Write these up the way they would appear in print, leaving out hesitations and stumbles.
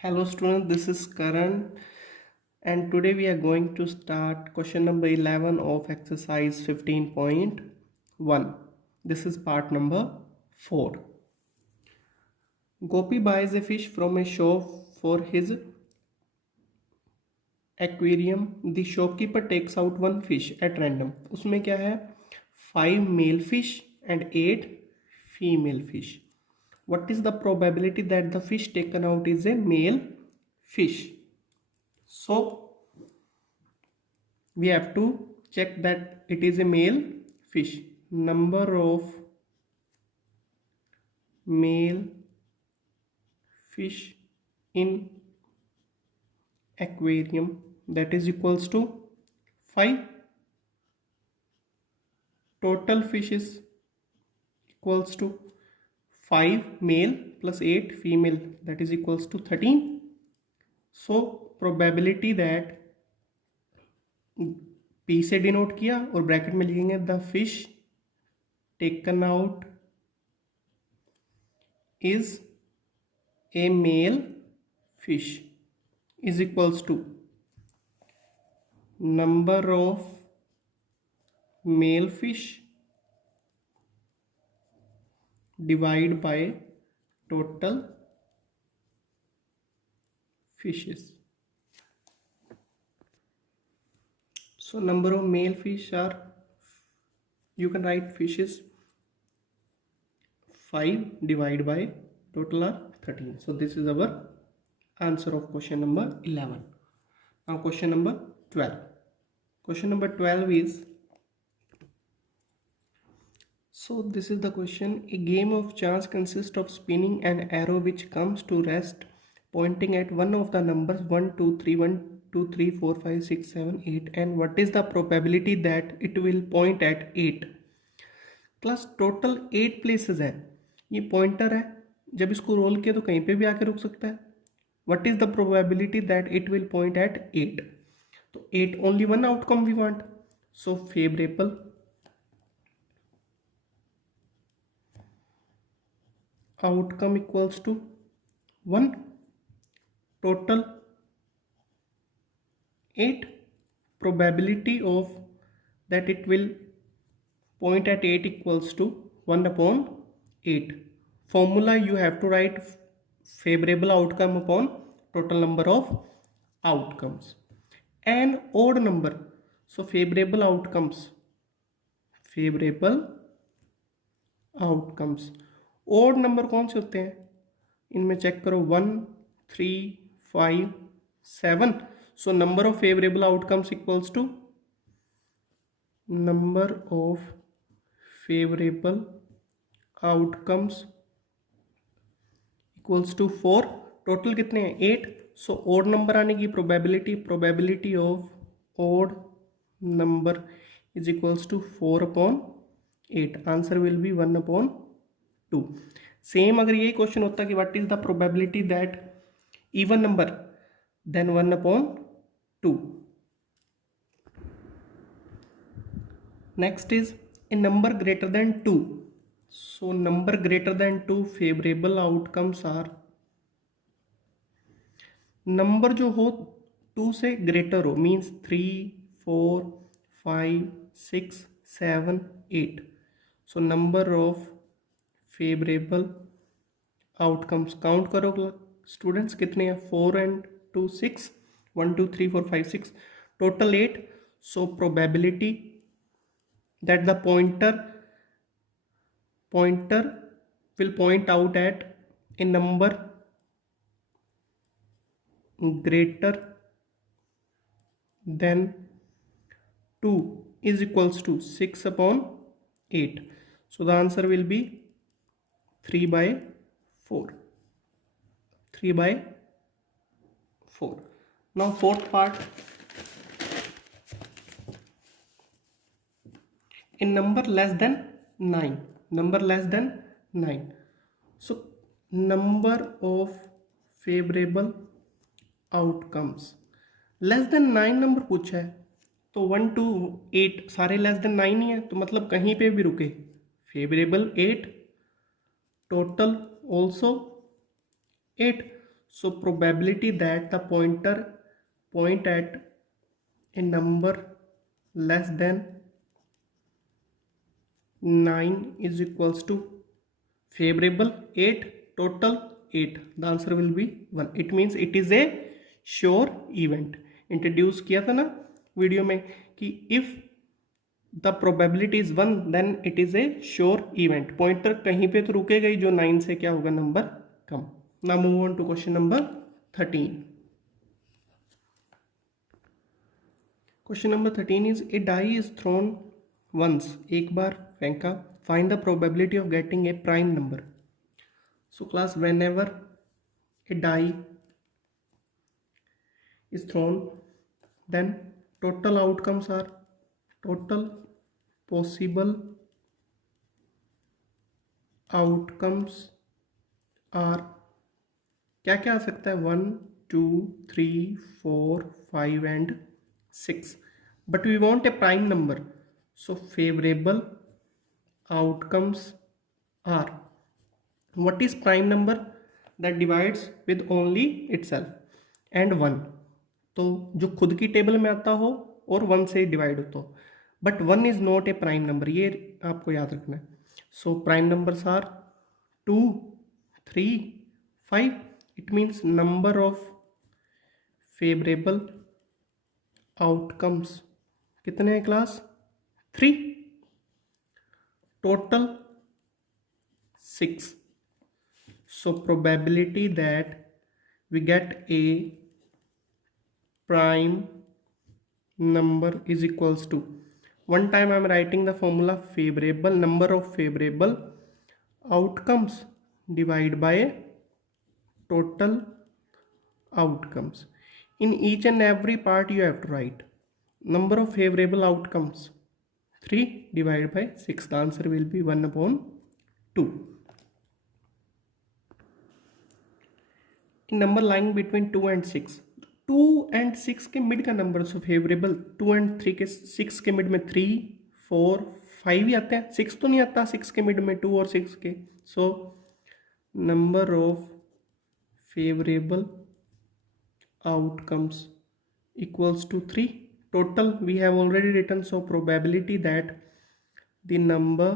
Hello students, this is Karan and today we are going to start question number 11 of exercise 15.1. This is part number 4. Gopi buys a fish from a shop for his aquarium. The shopkeeper takes out one fish at random. उसमें क्या है 5 male fish and 8 female fish. What is the probability that the fish taken out is a male fish? So we have to check that it is a male fish. Number of male fish in aquarium, that is equals to 5. Total fish is equals to 5 male plus 8 female, that is equals to 13. So probability that P से denote किया और bracket में लिखेंगे the fish taken out is a male fish is equals to number of male fish divided by total fishes. So number of male fish are, you can write fishes 5 divided by total are 13. So this is our answer of question number 11. Now question number 12. Question number 12 is, so this is the question. A game of chance consists of spinning an arrow which comes to rest pointing at one of the numbers 1, 2, 3, 1, 2, 3, 4, 5, 6, 7, 8 and what is the probability that it will point at 8? Class total 8 places है, ये pointer है, जब इसको role किया तो कहीं पे भी आके रुक सकता है. What is the probability that it will point at 8? तो 8 only one outcome we want, so favourable outcome equals to 1, total 8, probability of that it will point at 8 equals to 1 upon 8. Formula you have to write favorable outcome upon total number of outcomes. An odd number, so favorable outcomes, odd number कौन से होते हैं इनमें check करो 1, 3, 5, 7. So number of favorable outcomes equals to number of favorable outcomes equals to 4. Total कितने हैं 8. So odd number आने की probability of odd number is equals to 4 upon 8. Answer will be 1 upon 2. Same अगर यही question होता कि what is the probability that even number, then 1 upon 2. Next is a number greater than 2. So number greater than 2 favorable outcomes are, number जो हो 2 से greater हो means 3, 4, 5, 6, 7, 8. So number of favourable outcomes count करो students कितने हैं 4 and 2 6, 1 2 3 4 5 6, total 8. So probability that the pointer will point out at a number greater than 2 is equals to 6 upon 8. So the answer will be 3 by 4. 3 by 4. Now fourth part. A number less than 9. So number of favorable outcomes less than 9 number पूछा है तो 1 to 8 सारे less than 9 ही है, तो मतलब कहीं पे भी रुके. Favourable 8, total also 8. So probability that the pointer point at a number less than 9 is equals to favorable 8, total 8. The answer will be 1. It means it is a sure event. Introduce किया था ना video में कि if the probability is 1 then it is a sure event. Pointer कहीं पे तो रुकेगा ही जो 9 से क्या होगा नंबर कम. Now move on to question number 13. Question number 13 is a die is thrown once. एक बार फेंका. Find the probability of getting a prime number. So class whenever a die is thrown, then total outcomes are total possible outcomes are क्या क्या आ सकता है 1 2 3 4 5 and 6, but we want a prime number, so favorable outcomes are what is prime number that divides with only itself and 1. तो जो खुद की table में आता हो और 1 से डिवाइड होता हो, but 1 is not a prime number, ये आपको याद रखना है. So prime numbers are 2 3 5. It means number of favourable outcomes कितने हैं class 3, total 6. So probability that we get a prime number is equals to, one time I am writing the formula, favorable number of favorable outcomes divided by total outcomes. In each and every part you have to write number of favorable outcomes 3 divided by 6. The answer will be 1 upon 2. In number lying between 2 and 6, 2 and 6 के mid का number. So favourable 2 and 3 के 6 के mid में 3 4 5 ही आते हैं. 6 तो नहीं आता 6 के मिड में 2 और 6 के. So number of favourable outcomes equals to 3. Total we have already written. So probability that the number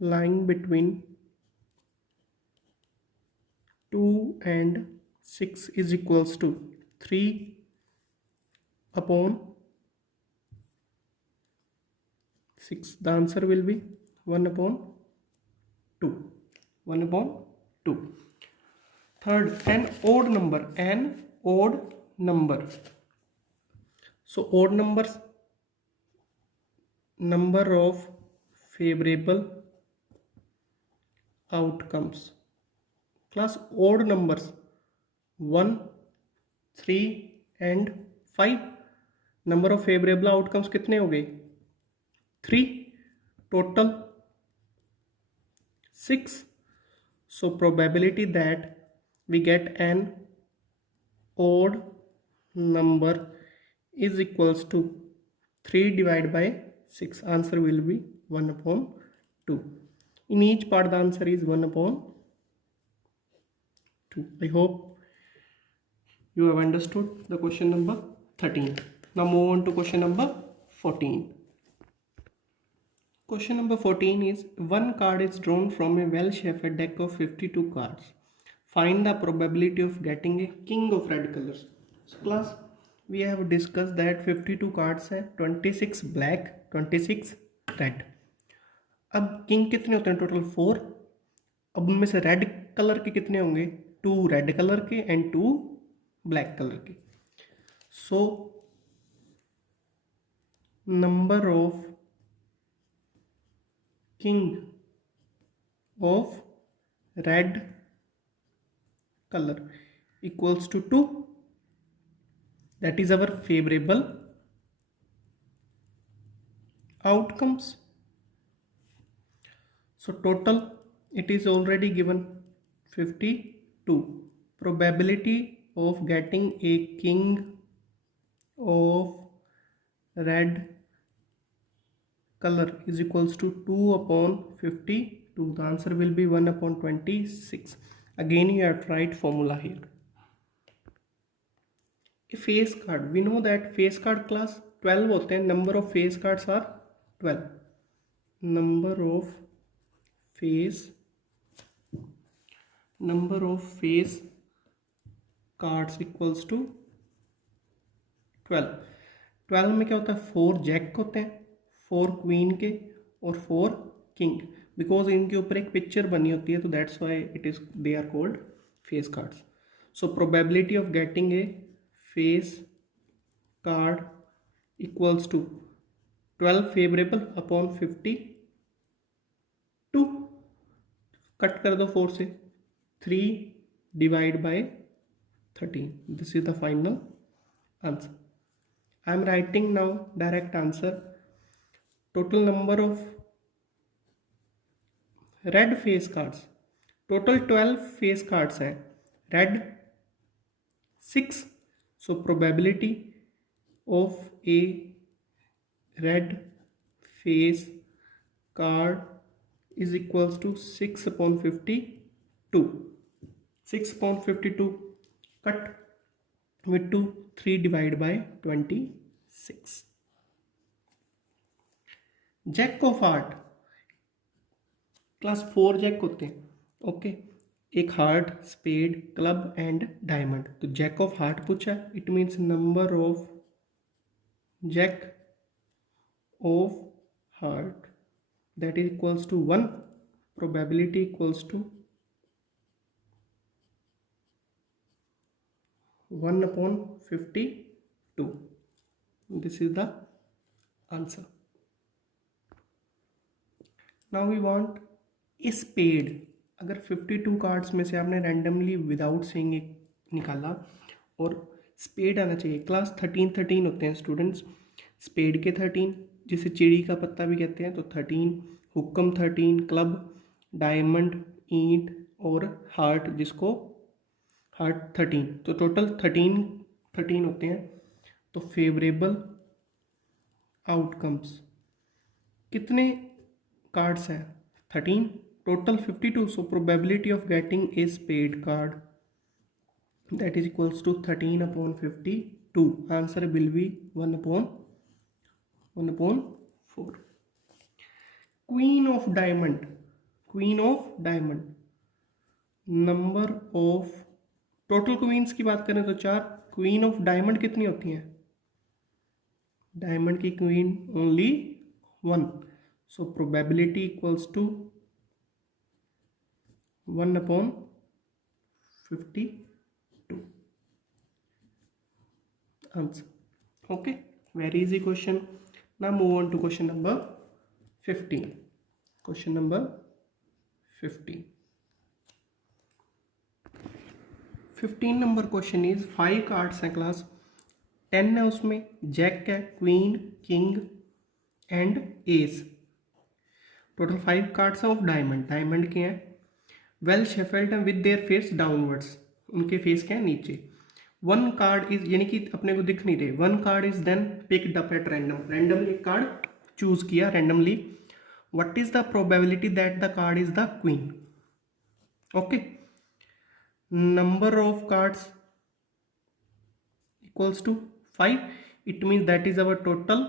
lying between 2 and 6 is equals to 3 upon 6. The answer will be 1 upon 2. 1 upon 2. Third, an odd number. An odd number. So odd numbers, number of favorable outcomes. Class odd numbers 1 3 and 5. Number of favourable outcomes कितने हो गए 3, total 6. So probability that we get an odd number is equals to 3 divided by 6. Answer will be 1 upon 2. In each part the answer is 1 upon 2. I hope you have understood the question number 13. Now move on to question number 14. Question number 14 is, one card is drawn from a well-shuffled deck of 52 cards. Find the probability of getting a king of red colors. So class, we have discussed that 52 cards है, 26 black, 26 red. अब king कितने होते हैं total 4. अब उनमें से red colour के कितने होंगे 2 रेड कलर के एंड 2 ब्लैक कलर की. So number of king of red colour equals to 2. That is our favourable outcomes. So total it is already given 52. Probability of getting a king of red color is equals to 2 upon 52. The answer will be 1 upon 26. Again you have to write formula here. A face card, we know that face card class 12 होते हैं. Number of face cards are 12. Number of face cards equals to 12. 12 में क्या होता है, 4 jack होते हैं, 4 queen के और 4 किंग. बिकॉज इनके ऊपर एक पिक्चर बनी होती है, तो that's why it is they are called face cards. So probability of getting a face card equals to 12 favourable upon 52. Cut कर दो 4 से, 3 divide by 13. This is the final answer. I am writing now direct answer. Total number of red face cards, total 12 face cards हैं, red 6. So probability of a red face card is equals to 6 upon 52. 6 upon 52 cut with 2, 3 divided by 26. Jack of heart class 4 jack होते हैं. Okay, एक heart, spade, club and diamond. तो jack of heart पूछा, it means number of jack of heart that is equals to 1. Probability equals to 1 upon 52. This is the answer. Now we want a spade. अगर 52 cards में से आपने randomly without saying एक निकाला और spade आना चाहिए. क्लास 13 होते हैं स्टूडेंट्स. स्पेड के 13, जिसे चिड़ी का पत्ता भी कहते हैं, तो 13, हुक्कम 13, क्लब, डायमंड, ईंट और हार्ट जिसको हार्ट 13. तो टोटल 13 होते हैं. तो फेवरेबल आउटकम्स कितने कार्ड्स हैं, 13, total 52. So probability of getting a spade card that is equals to 13 upon 52. Answer will be 1 upon 4. Queen of diamond, number of total queens की बात करें तो 4. क्वीन ऑफ डायमंड कितनी होती हैं, डायमंड की queen only 1. So probability equals to 1 upon 52. Answer. Okay, very easy question. Now move on to question number 15. Question number 15 number question is 5 cards हैं class 10 है, उसमें जैक है, queen, king and ace. Total 5 cards हैं of diamond के हैं. Well shuffled with their face downwards, उनके face के हैं नीचे. 1 कार्ड इज, यानी कि अपने को दिख नहीं रहे. 1 card is then picked up at randomly एक कार्ड चूज किया randomly. What is the probability that the card is the queen. Okay, number of cards equals to 5. It means that is our total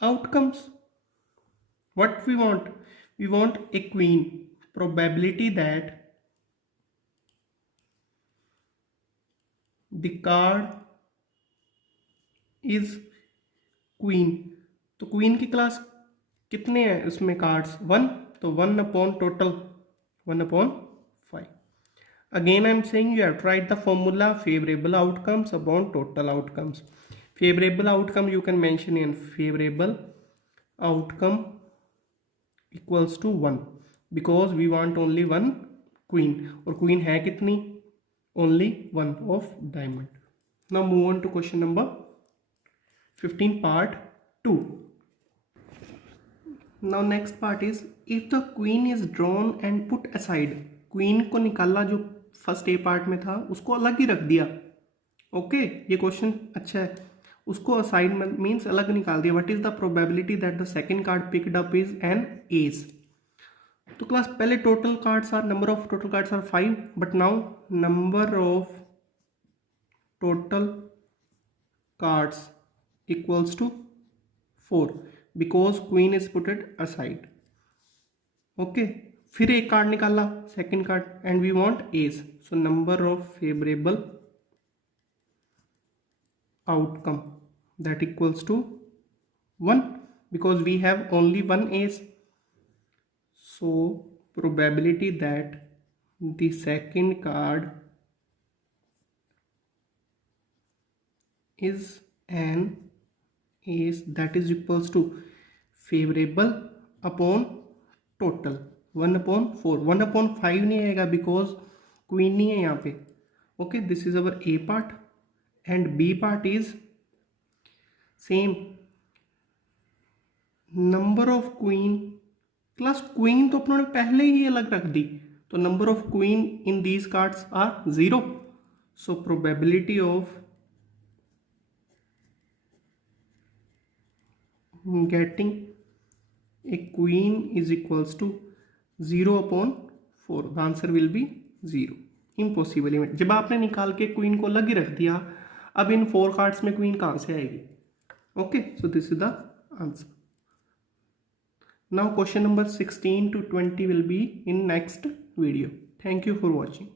outcomes. What we want a queen. Probability that the card is queen. तो queen की class कितने हैं उसमें cards, 1. तो 1 upon total 1 upon 5. Again I am saying you have to write the formula favorable outcomes upon total outcomes. Favorable outcome you can mention in favorable outcome equals to 1 because we want only 1 queen. और queen है कितनी, only 1 of diamond. Now move on to question number 15 part 2. Now next part is if the queen is drawn and put aside. Queen को निकाला, जो first A part में था उसको अलग ही रख दिया. ओके, ये क्वेश्चन अच्छा है. उसको असाइड मीन्स अलग निकाल दिया. What is the probability that the second card picked up is an ace. तो क्लास पहले total cards are number of total cards are 5, but now number of total cards equals to 4 because queen is put it aside. Okay, फिर एक card निकाला second card and we want ace, so number of favourable outcome that equals to 1 because we have only one ace. So probability that the second card is an ace, that is equals to favorable upon total 1/4. 1/5 नहीं आएगा because queen नहीं है यहाँ पे. Okay, this is our A part and B part is same number of queen. Class queen तो अपनों ने पहले ही अलग रख दी, तो number of queen in these cards are 0. So probability of getting a queen is equals to 0/4. the answer will be 0. Impossible event. जब आपने निकाल के क्वीन को अलग ही रख दिया, अब इन 4 कार्ड्स में क्वीन कहाँ से आएगी? Okay, so this is the answer. Now question number 16 to 20 will be in next video. Thank you for watching.